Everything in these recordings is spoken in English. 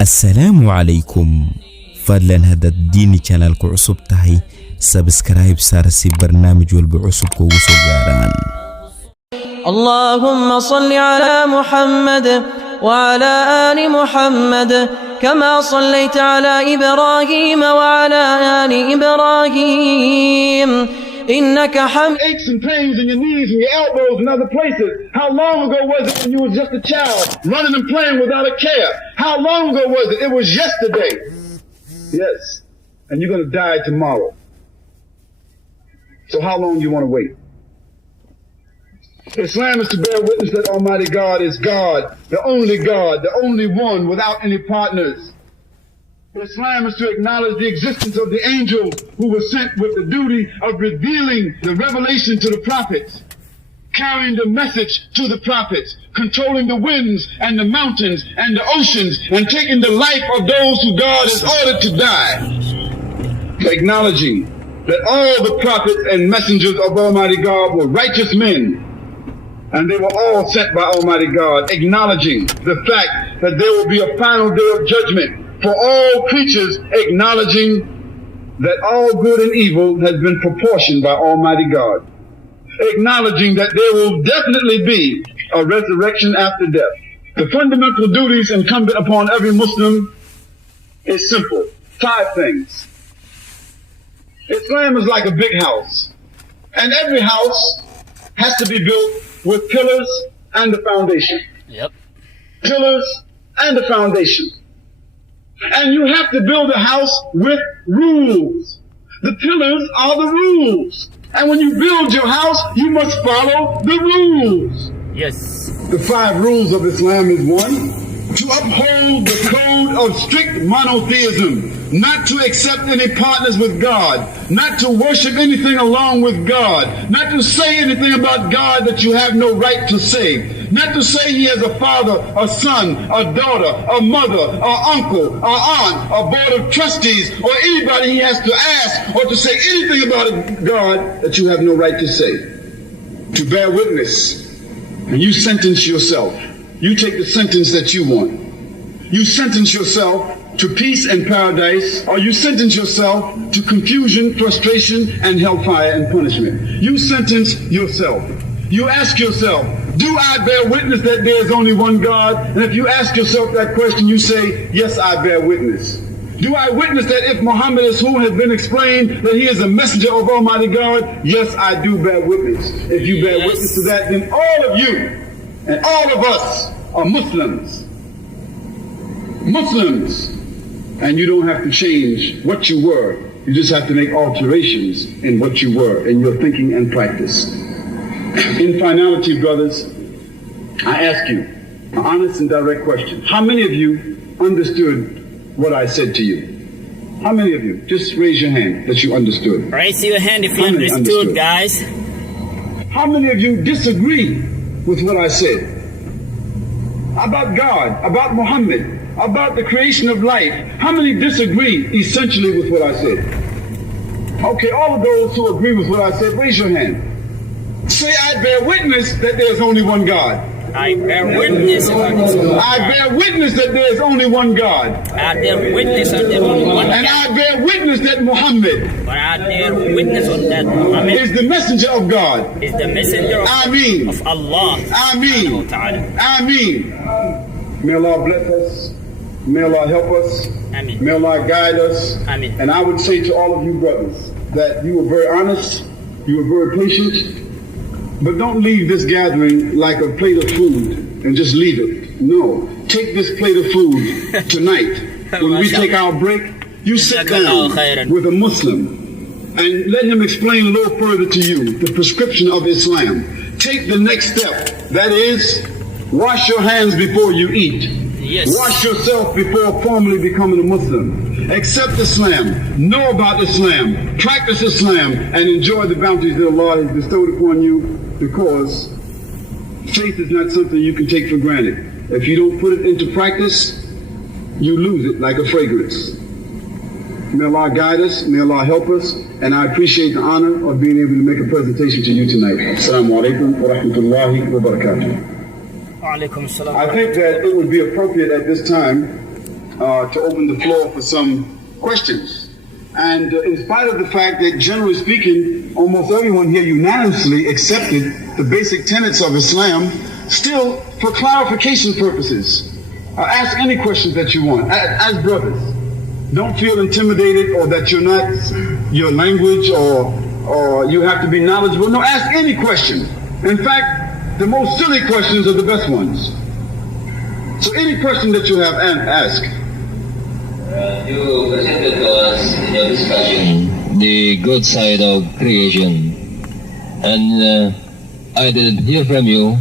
السلام عليكم. فضلا هذا الدين channel ku cusub tahay subscribe saar si barnaamij walba cusub kugu soo gaaraan. اللهم صل على محمد وعلى آل محمد كما صليت على إبراهيم وعلى آل إبراهيم إنك حميد. Aches and pains in your knees and your elbows and other places. How long ago was it when you were just a child, running and playing without a care? How long ago was it? It was yesterday. Yes. And you're going to die tomorrow. So how long do you want to wait? Islam is to bear witness that Almighty God is God, the only one without any partners. Islam is to acknowledge the existence of the angel who was sent with the duty of revealing the revelation to the prophets, carrying the message to the prophets, controlling the winds and the mountains and the oceans, and taking the life of those who God has ordered to die. Acknowledging that all the prophets and messengers of Almighty God were righteous men, and they were all sent by Almighty God, acknowledging the fact that there will be a final day of judgment for all creatures, acknowledging that all good and evil has been proportioned by Almighty God, acknowledging that there will definitely be a resurrection after death. The fundamental duties incumbent upon every Muslim is simple. 5 things. Islam is like a big house, and every house has to be built with pillars and a foundation. Yep. Pillars and a foundation. And you have to build a house with rules. The pillars are the rules. And when you build your house, you must follow the rules. Yes. The 5 rules of Islam is 1, to uphold the code of strict monotheism, not to accept any partners with God, not to worship anything along with God, not to say anything about God that you have no right to say, not to say he has a father, a son, a daughter, a mother, a uncle, a aunt, a board of trustees, or anybody he has to ask or to say anything about God that you have no right to say. To bear witness, and you sentence yourself. You take the sentence that you want. You sentence yourself to peace and paradise, or you sentence yourself to confusion, frustration, and hellfire and punishment. You sentence yourself. You ask yourself, do I bear witness that there is only one God? And if you ask yourself that question, you say, yes, I bear witness. Do I witness that if Muhammad is who has been explained, that he is a messenger of Almighty God? Yes, I do bear witness. If you bear witness to that, then all of you and all of us are Muslims. Muslims. And you don't have to change what you were. You just have to make alterations in what you were, in your thinking and practice. In finality, brothers, I ask you an honest and direct question. How many of you understood what I said to you? How many of you? Just raise your hand that you understood. Raise your hand if you understood, guys. How many of you disagree with what I said? About God, about Muhammad, about the creation of life. How many disagree essentially with what I said? Okay, all of those who agree with what I said, raise your hand. Say, I bear witness that there's only one God. I bear witness. I bear witness that there is only one God. I bear witness that there is only one God. And I bear witness that Muhammad I bear witness on that Muhammad is the messenger of God. Is the messenger of Allah. Ameen. Ameen. May Allah bless us. May Allah help us. Ameen. May Allah guide us. Ameen. And I would say to all of you brothers that you were very honest, you were very patient, but don't leave this gathering like a plate of food and just leave it. No. Take this plate of food tonight. When we take our break, you sit down with a Muslim and let him explain a little further to you the prescription of Islam. Take the next step. That is, wash your hands before you eat. Yes. Wash yourself before formally becoming a Muslim. Accept Islam. Know about Islam. Practice Islam and enjoy the bounties that Allah has bestowed upon you, because faith is not something you can take for granted. If you don't put it into practice, you lose it like a fragrance. May Allah guide us. May Allah help us. And I appreciate the honor of being able to make a presentation to you tonight. Assalamu alaikum wa rahmatullahi wa barakatuh. I think that it would be appropriate at this time to open the floor for some questions. And in spite of the fact that, generally speaking, almost everyone here unanimously accepted the basic tenets of Islam, still, for clarification purposes, ask any questions that you want, as brothers. Don't feel intimidated or that you're not your language or you have to be knowledgeable. No, ask any question. In fact, the most silly questions are the best ones. So any question that you have, ask. You presented to us in your discussion the good side of creation, and I didn't hear from you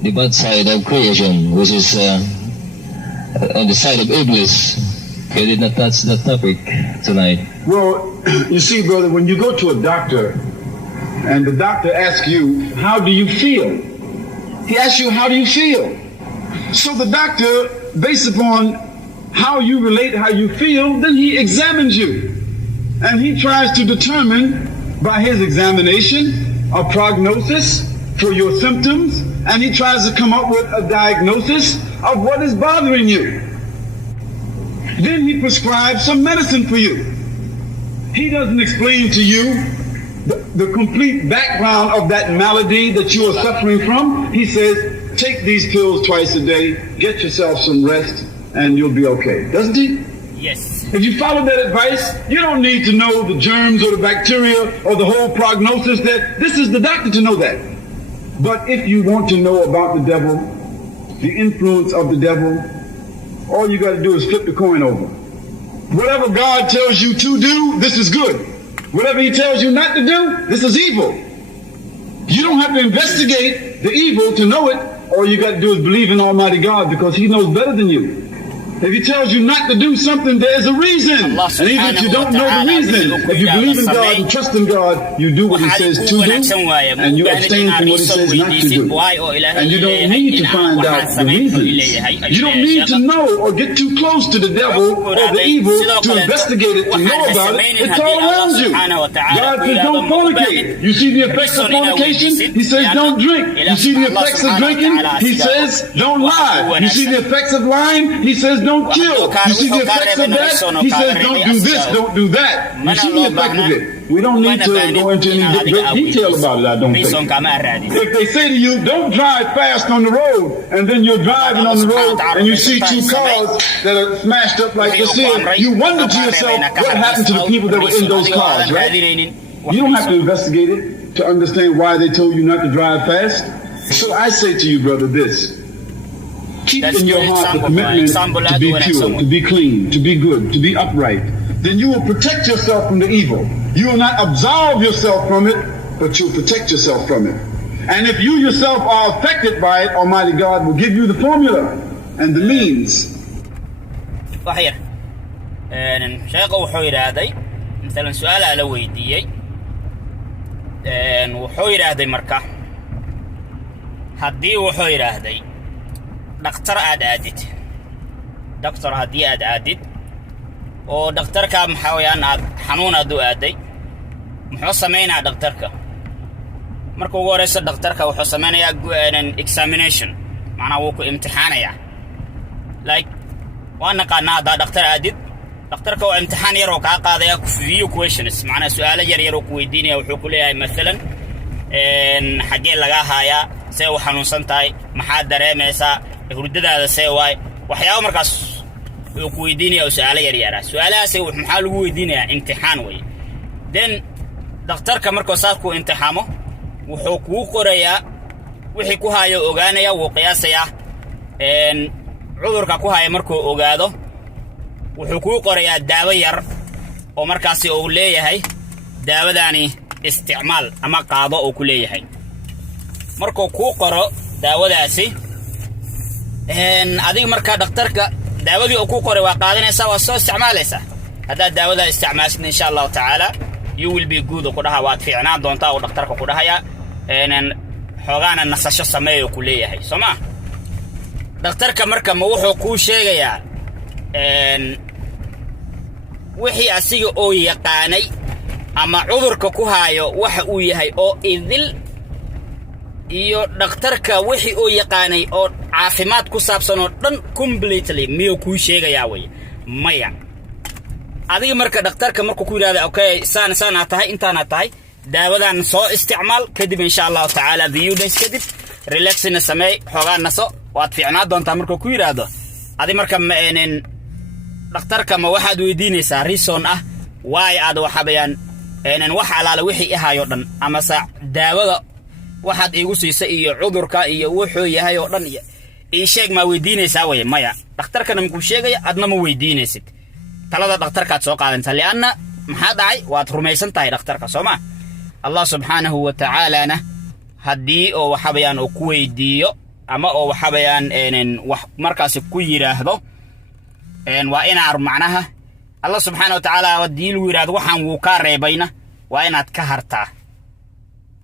the bad side of creation, which is on the side of Iblis. You did not touch that topic tonight. Well, you see, brother, when you go to a doctor and the doctor asks you, how do you feel? He asks you, how do you feel? So the doctor, based upon how you relate, how you feel, then he examines you. And he tries to determine by his examination a prognosis for your symptoms, and he tries to come up with a diagnosis of what is bothering you. Then he prescribes some medicine for you. He doesn't explain to you the complete background of that malady that you are suffering from. He says, take these pills twice a day, get yourself some rest, and you'll be okay. Doesn't he? Yes. If you follow that advice, you don't need to know the germs or the bacteria or the whole prognosis. That this is the doctor to know that. But if you want to know about the devil, the influence of the devil, all you got to do is flip the coin over. Whatever God tells you to do, this is good. Whatever he tells you not to do, this is evil. You don't have to investigate the evil to know it. All you got to do is believe in Almighty God, because he knows better than you. If he tells you not to do something, there's a reason. And even if you don't know the reason, if you believe in God and trust in God, you do what he says to do, and you abstain from what he says not to do. And you don't need to find out the reasons. You don't need to know or get too close to the devil or the evil to investigate it, to know about it. It's all around you. God says don't fornicate. You see the effects of fornication? He says don't drink. You see the effects of drinking? He says don't lie. You see the effects of lying? He says don't kill. You see the effects of that? He says don't do this, don't do that. You see the effect of it. We don't need to go into any great detail about it, I don't think. If they say to you, don't drive fast on the road, and then you're driving on the road and you see two cars that are smashed up like this here, you wonder to yourself, what happened to the people that were in those cars, right? You don't have to investigate it to understand why they told you not to drive fast. So I say to you, brother, this. Keep in your heart the commitment to be pure, to be clean, to be good, to be upright. Then you will protect yourself from the evil. You will not absolve yourself from it, but you'll protect yourself from it. And if you yourself are affected by it, Almighty God will give you the formula and the means. صحيح. شيخ وحوي هذا مثلا سؤال على ويديي وحوي هذا مركه هدي وحوي هذا دكتور أدادت دكتور هدي أدادت oo dhakhtarka maxawayaan aad xanuun aad u aaday muxuu sameeynaa dhakhtarka markuu ugu horeyso dhakhtarka wuxuu sameynayaa examination macnaha wuu ku imtixaanayaa like waana qanaada dhakhtar aadid dhakhtarka oo imtixaan yar oo ka qaadaya few questions macnaha su'aalo yar yar oo ku weydiinaya wuxuu ku leeyahay mesela xagee laga haayaa see u xanuunsan tahay maxaa dareemaysaa hurdadaada see waay waxyaabo markaas ku weydiinaya su'aalo yar yar su'aalahaas maxaa lagu weydiinayaa imtixaan way then dhakhtarka markuu saarku imtixaamo wuxuu ku qorayaa wixii ku hayo ogaanaya wuu qiyaasaya cudurka ku hayo markuu ogaado wuxuu ku qorayaa daawo yar oo markaas uu leeyahay daawadani isticmaal ama qaado oo ku leeyahay markuu ku qoro daawadaasi adiga marka dhakhtarka daawadii oo ku qoray waa qaadanaysa waa soo isticmaalaysa hada daawada isticmaashin insha Allah ta'ala you will be good ku dhaha waad fiicnaan doontaa oo dhakhtarka ku dhahaya xogaana nasasho sameeyo ku leeyahay soma dhakhtarka marka ma wuxuu ku sheegayaa wixii asiga oo yaqaanay ama cudurka ku hayo waxa uu yahay oo idil iyo dhakhtarka wixii oo yaqaanay oo caafimaad ku saabsan oo dhan completely miyuu kuu sheegayaa way maya adiga marka dhakhtarka markuu ku yiraahdo okay saan tahay intaana tahay daawadan soo isticmaal kadib insha Allah ta'ala few days kadib relaxina samee xogaa naso waad fiicnaa doontaa markuu ku yiraahdo adi marka dhakhtarka ma waxaad weydiinaysaa reason ah why aad waxabayaan wax alaala wixii ahayo dhan ama daawada waxaad iigu siisay iyo cudurka iyo wuxuu yahay oo dhan ii sheeg ma weydiinaysaa way maya dhakhtarkana ma ku sheegaya adna ma weydiinaysid talada dhakhtarkaad soo qaadantaa lianna maxaa dhacay waad rumaysan tahay dhakhtarka Soomaa Allah subhanahu wa ta'ala haddii oo waxabayaan oo ku weydiiyo ama oo waxabayaan wax markaas ku yiraahdo waa inaad macnaha Allah subhanahu wa ta'ala haddii uu yiraahdo waxaan wuu ka reebayna waa inaad ka hartaa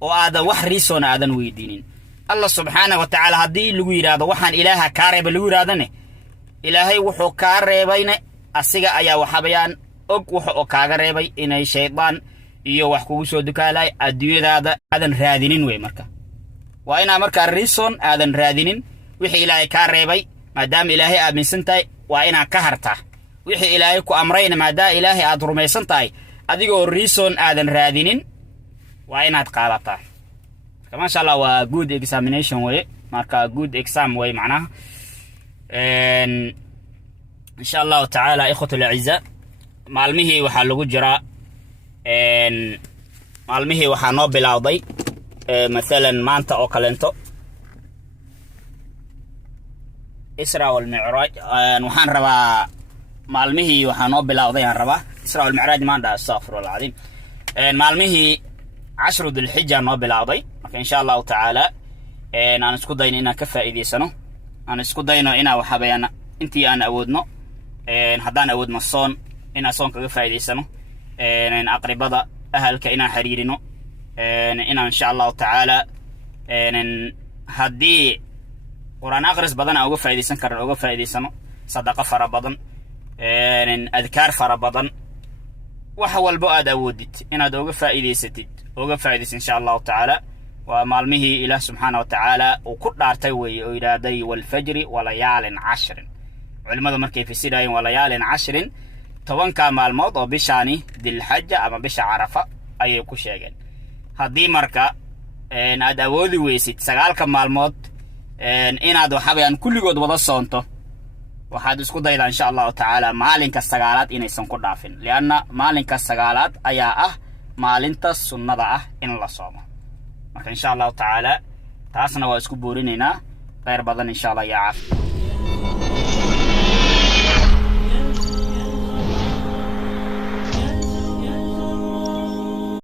oo aad wax reason aadan weydiinin Allah subhanahu wa ta'ala haddii lagu yiraahdo waxaan ilaaha ka reebay lagu yiraahdane ilaahay wuxuu ka reebayna asiga ayaa waxabayaan og wuxuu kaaga reebay inay shaydaan iyo wax kugu soo dukaalay adduunyadaada aadan raadinin way marka waa ina marka reason aadan raadinin wixii ilaahay ka reebay maadaama ilaahay aaminsan tahay waa ina ka hartaa wixii ilaahay ku amrayna maadaama ilaahay aad rumaysan tahay adigoo reason aadan raadinin waa inaad qaadataa kama sha Allah waa good examination way marka good exam way macnaha insha Allah ta'ala ikhwatul a'izza maalmihii waxa lagu jiraa maalmihii waxa noo bilowday مثلا maanta oo kalento Isra wal Mi'raj waxaan rabaa maalmihii waxa noo bilowday aan rabaa Isra wal Mi'raj maanta astaghfirullah azim maalmihii 10 dhul hijja noo bilowday marka insha Allah ta'ala aan isku dayno inaan ka faa'iideysano aan isku dayno inaan waxabayana intii aan awoodno haddaan awoodno soon inaan soon kaga faa'iideysano aqribada ahalka inaan xiriirino inaan insha Allah ta'ala haddii quraan aqris badan aan uga faa'iideysan karno uga faa'iideysano sadaqa fara badan adkaar fara badan wax walba aad awoodid inaad uga faa'iideysatid insha Allah ta'ala wa maalmihii ilaah subhanahu wa ta'ala uu ku dhaartay way oo ilaaday wal fajri wa layaalin 10 culimada markay fiirsadayeen wa layaalin 10 tobanka maalmood oo bishaani dil hajja ama bisha Arafa ayay ku sheegeen haddii marka aad awoodi weysid 9 maalmood inaad waxabayaan kulligood wada soonto waxaad isku daydaa insha Allah ta'ala maalinka 9aad inaysan ku dhaafin lianna maalinka 9aad ayaa ah maalinta sunnada ah in la soomo marka insha Allah ta'ala taasna waa isku boorinaynaa khayr badan insha Allah ya